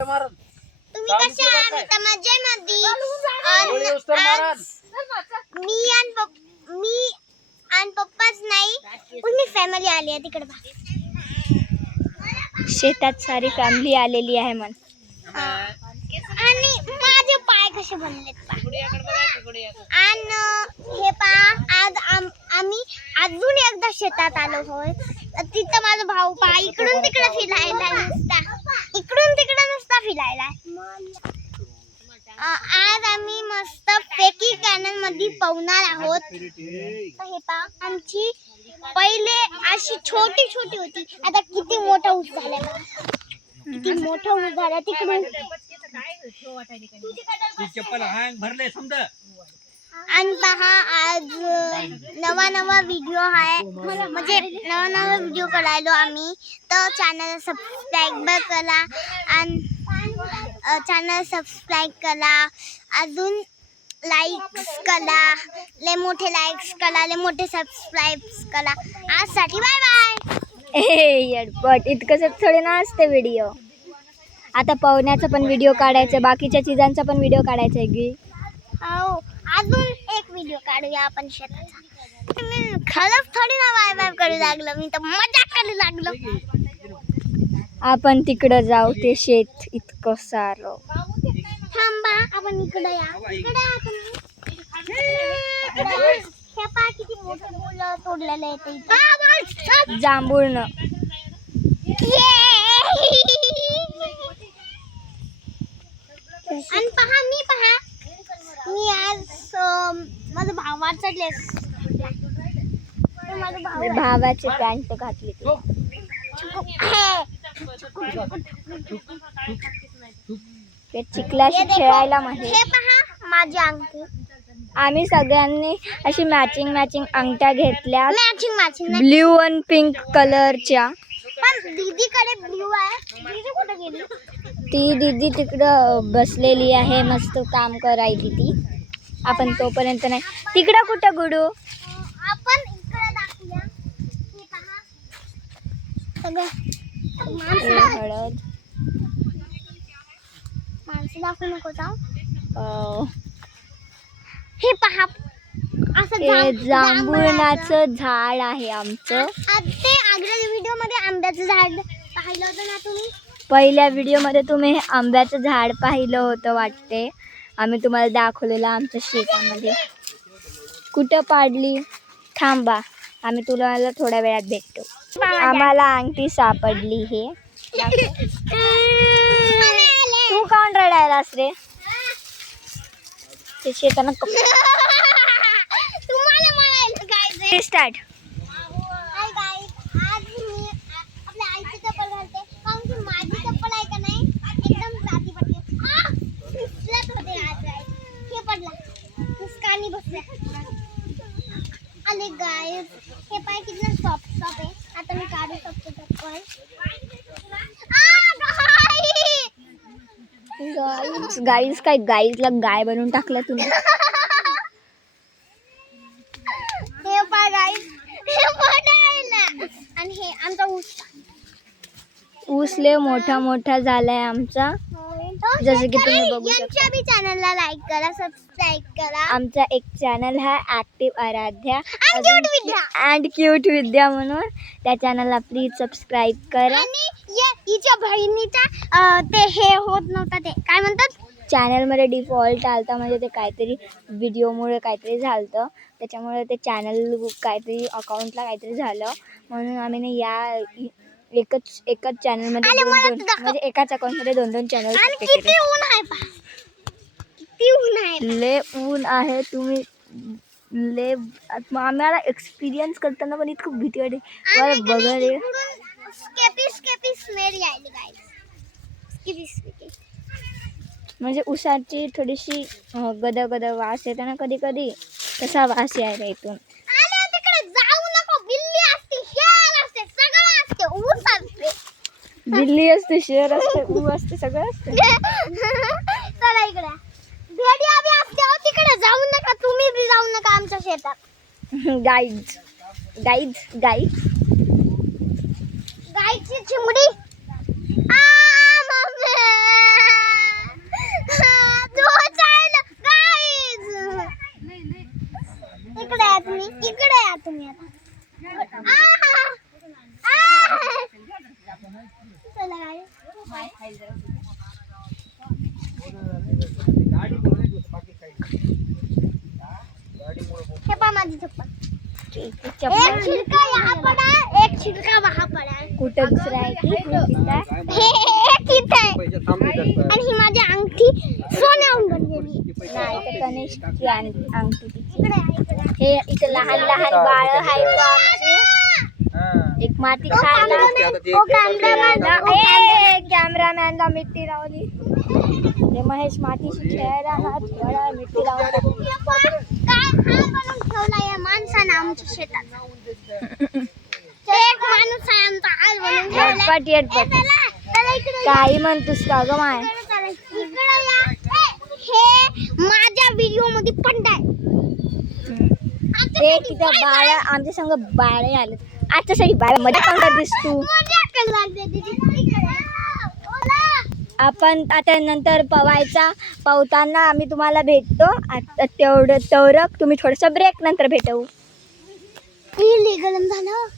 तुम्ही कशा आहात? मजेमध्ये. मी आणि पप्पाच नाही, पूर्ण फॅमिली आली आहे तिकडे. शेतात सारी फॅमिली आलेली आहे मन. आणि माझे पाय कसे बनलेत आणि हे पहा, आज आम्ही अजून एकदा शेतात आलो होय. तिथं माझा भाऊ पहा इकडून तिकडे फिरायला नुसता, इकडून तिकडे नुसता फिरायला. आज आम्ही मस्त पैकी कॅनल मध्ये पवणार आहोत. हे पहा, आमची पहिले अशी छोटी छोटी होती, आता किती मोठा ऊस झालाय. किती मोठा ऊस झाला तिकडून. आणि पहा, आज नवा व्हिडिओ आहे, म्हणजे नवा व्हिडिओ करायलो आम्ही. तर चॅनल सबस्क्राईब करा आणि चॅनल सबस्क्राईब करा, अजून लाईक्स करा, लय मोठे लाईक्स करा, लय मोठे सबस्क्राईब्स करा. आजसाठी बाय बाय. येडपट, इतकंच थोडे ना असते व्हिडिओ. आता पवण्याचा पण व्हिडिओ काढायचा, बाकीच्या चीजांचा पण व्हिडिओ काढायचा आहे की. हो, अजून एक व्हिडिओ काढूया आपण शेताचा. खरंच थोडी ना बाय बाय करू लागलं, मी तर मजा करू लागलो. आपण तिकडं जाऊ, ते शेत इतकं सारं. थांबा, आपण इकडे या. इकडे या तुम्ही. हे पहा किती मोठे मुलं तोडलेले आहेत. जांभूळनं. आणि पहा, मी आज माझा भावाचा ड्रेस, माझा भाऊ भावाची पॅन्ट घातली. ते चिखलाशी खेळायला माहिती. हे पहा माझी अंगठी. आम्ही सगळ्यांनी अशी मॅचिंग अंगठ्या घेतल्या, मॅचिंग ब्ल्यू आणि पिंक कलरच्या. पण दीदीकडे ब्ल्यू आहे. दीदी कुठे गेली? ती दीदी तिकडं बसलेली आहे, मस्त काम करायची ती. आपण तोपर्यंत नाही. तिकडं कुठं गुडू? आपण इकडे दाखवूया. हे पहा सगळं हळद. माणसं दाखवू नको जाऊ. हे पहा, असं जांभूळाचं झाड आहे आमचं. ते आग्रा व्हिडिओ मध्ये आंब्याचं झाड पाहिलं होतं ना तुम्ही? पहिल्या व्हिडिओमध्ये तुम्ही आंब्याचं झाड पाहिलं होतं वाटते. आम्ही तुम्हाला दाखवलेलं आमच्या शेतामध्ये. कुठं पाडली? थांबा, आम्ही तुला थोड्या वेळात भेटतो. आम्हाला अंगठी सापडली. हे तू काऊन रडायलास रे? ते शेतानं तुम्हाला म्हणायला काय स्टार्ट. हाय गाईस, आज मी आपल्या आईची चप्पल घालते, कारण की माझी चप्पल आहे का नाही एकदम साधी पडली. फिसलत होते आज गाईस. हे पडला, मुस्कानी बसल्या. आले गाईस, हे पाय किती सॉफ्ट आहे. आता मी काढू शकतो चप्पल. गाईज काय गाईजला गाय बनवून टाकलं तुम्ही. हे पाय गाईस, हे पडायला. आणि हे आमचा ऊस लय मोठा झालाय आमचा, जसं की तुम्ही बघू शकता. यांच्या बी चॅनलला लाईक करा, सबस्क्राईब करा. आमचा एक चॅनल आहे ॲक्टिव्ह आराध्या आणि क्यूट विद्या म्हणून. त्या चॅनलला प्लीज सबस्क्राईब करा. आणि हिच्या बहिणीचा ते हे होत नव्हता, ते काय म्हणतात, चॅनलमध्ये डिफॉल्ट आलता, म्हणजे ते काहीतरी व्हिडिओमुळे काहीतरी झालं, त्याच्यामुळे ते चॅनल काहीतरी अकाउंटला काहीतरी झालं, म्हणून आम्ही ना या एकच चॅनलमध्ये म्हणजे एकाच अकाउंटमध्ये दोन चॅनल. किती ऊन आहे पहा, किती ऊन आहे. लय ऊन आहे. तुम्ही लय आम्हाला एक्सपिरियन्स करताना पण इतकं भीती वाटते. बघा रे, स्केपी स्मेल यायली गाईस. म्हणजे उसाची थोडीशी गद वास येते ना कधी कधी, तसा वास यायला इथून. तिकडे जाऊ नको, बिल्ली असते, शेर असते, सगळं असते, ऊस असते. दिल्ली असते, शहर असते, ऊस असते, सगळं असते. चला इकडे भेडिया बी असते. तिकडे जाऊ नका, तुम्ही बी जाऊ नका आमच्या शेतात. गाईज गाईची चिमडी. मम्मी हे पहा माझी चप्पल. ठीक आहे, एक चप्पल छिलका यहाँ पड़ा है, एक छिलका वहाँ पड़ा है. कुठं दुसरा आहे की तिथं आहे? हे इथे आहे. आणि ही माझी अंगठी सोन्याहून बनलेली. नाही तर गणेशची अंगठी तिची. इकडे आहे, इकडे आहे. हे इथं लहान लहान बाळ आहेत आमचे. एक माती खायला कॅमेरामॅनला मिट्टी लावली. हे महेश मातीशी खेळायला हात वळा मिट्टी लावला. काय हार बनवून ठेवला या माणसानं आमच्या शेतात. एक माणूस आहे आमचा हार बनवून ठेवला. येडपट येडपट त्याला इकडे या. काही म्हणतोस का ग माय? इकडे या. हे माझ्या व्हिडिओ मध्ये पंडाय. ते तिथं बाळ आमच्या संग बाळे आले. आजच्यासाठी बाळ मध्ये पंगत दिसतो. आपण आता नंतर पवताना आम्ही तुम्हाला भेटतो. आता तेवढं तुम्ही थोडंसं ब्रेक नंतर भेटू. गरम झालं.